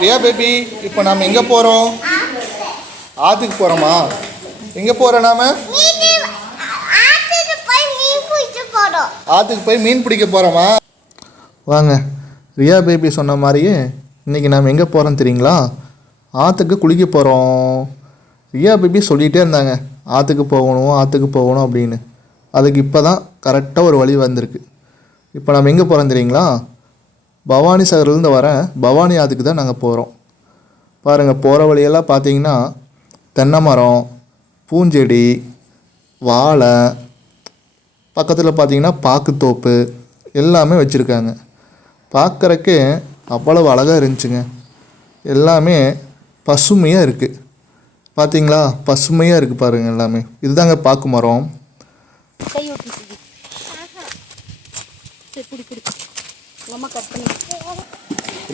Riya baby, இப்போ நாம் எங்கே போகிறோம்? ஆற்றுக்கு போகிறோமா? எங்கே போகிறோம் நாம்? ஆற்றுக்கு போய் மீன் பிடிக்க போகிறோமா? வாங்க, ரியா பேபி சொன்ன மாதிரியே இன்றைக்கி நாம் எங்கே போகிறோம் தெரியுங்களா? ஆற்றுக்கு குளிக்க போகிறோம். ரியா பேபி சொல்லிகிட்டே இருந்தாங்க ஆற்றுக்கு போகணும் அப்படின்னு. அதுக்கு இப்போ தான் கரெக்டாக ஒரு வழி வந்திருக்கு. இப்போ நம்ம எங்கே போகிறோம் தெரியுங்களா? பவானி சாகர்லேருந்து வர பவானி ஆற்றுக்கு தான் நாங்கள் போகிறோம். பாருங்கள், போகிற வழியெல்லாம் பார்த்தீங்கன்னா தென்னை மரம், பூஞ்செடி, வாழை, பக்கத்தில் பார்த்தீங்கன்னா பாக்குத்தோப்பு எல்லாமே வச்சுருக்காங்க. பார்க்குறக்கே அவ்வளவு அழகாக இருந்துச்சுங்க. எல்லாமே பசுமையாக இருக்குது. பார்த்தீங்களா, பசுமையாக இருக்குது பாருங்கள். எல்லாமே இதுதாங்க பாக்கு மரம்.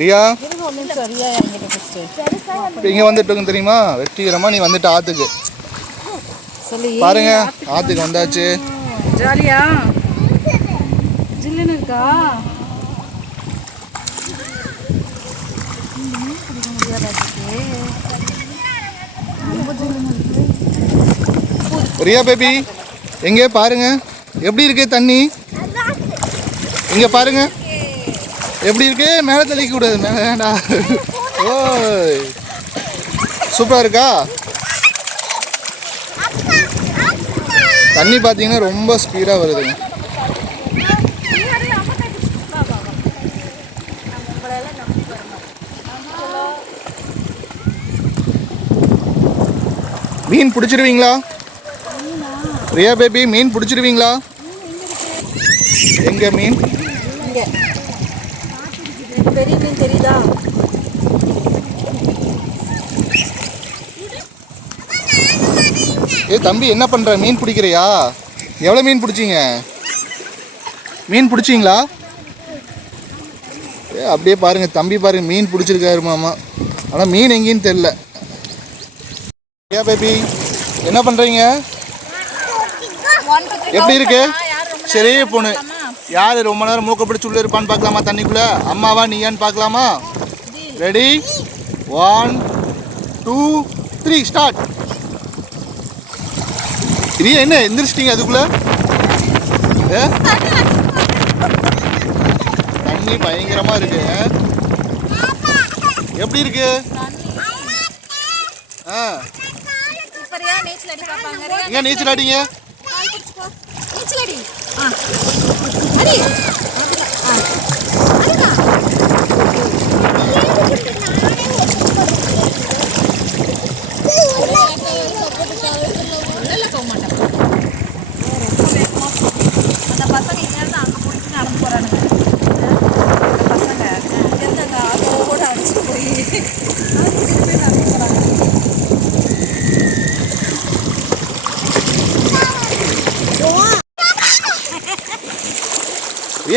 ரியா, இங்கே வந்துட்டு தெரியுமா? வெற்றிகரமாக நீ வந்துட்டு ஆற்றுக்கு பாருங்க. ஆற்றுக்கு வந்தாச்சு. ஜாலியா ஜில்லுன்னு இருக்கா? ரியா பேபி, எங்கே பாருங்க எப்படி இருக்கு தண்ணி. இங்கே பாருங்க எப்படி இருக்கு. மேலே தெளிக்க கூடாது, மேலே வேண்டா. ஓ, சூப்பராக இருக்கா? தண்ணி பார்த்தீங்கன்னா ரொம்ப ஸ்பீடாக வருதுங்க. மீன் பிடிச்சிருவீங்களா ரியா பேபி? மீன் பிடிச்சிருவீங்களா? எங்க மீன்? பெரிய மீன் தெரியுதா? ஏ தம்பி, என்ன பண்ற? மீன் பிடிக்கிறியா? எவ்வளோ மீன் பிடிச்சிங்க? மீன் பிடிச்சிங்களா? ஏ அப்படியே பாருங்க, தம்பி பாருங்க, மீன் பிடிச்சிருக்காரு மாமா. ஆனால் மீன் எங்கேன்னு தெரில. ரியா பேபி, என்ன பண்ணுறீங்க? எப்படி இருக்கு? சரி பொண்ணு, யார் ரொம்ப நேரம் மூக்க பிடிச்சி உள்ளே இருப்பான்னு பார்க்கலாமா? தண்ணிக்குள்ளே அம்மாவா நீயான்னு பார்க்கலாமா? Ready, 1 2 3 start. ரியா, என்ன எந்திரிச்சிட்டீங்க அதுக்குள்ள? தண்ணி பயங்கரமா இருக்கு. எப்படி இருக்கு? எங்க நீச்சல் அடிங்க.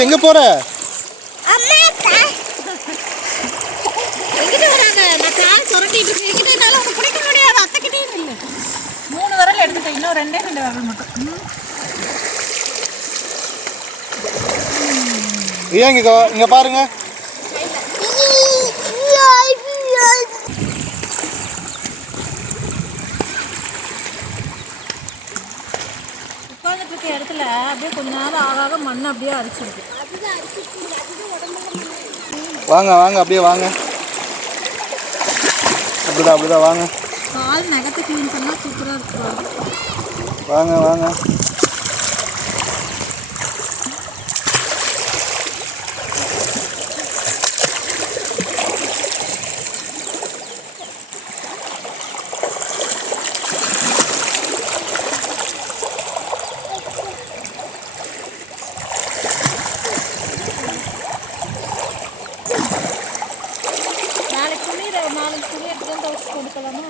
எங்க போற? மூணு விரல் எடுத்துட்டேன், இன்னும் ரெண்டு விரல் மட்டும். இங்க பாருங்க. உட்காந்துட்டு இருக்க இடத்துல அப்படியே கொஞ்ச நேரம் ஆகாக மண் அப்படியே அரிச்சிருக்கு. வாங்க வாங்க, அப்படியே வாங்க. அப்படிதான் வாங்க. கால் நகத்தை கிளீன் பண்ணா சூப்பரா இருக்கு. வாங்க வாங்க. நாளைக்கு துணி எடுத்து வந்து கொடுக்கலாமா?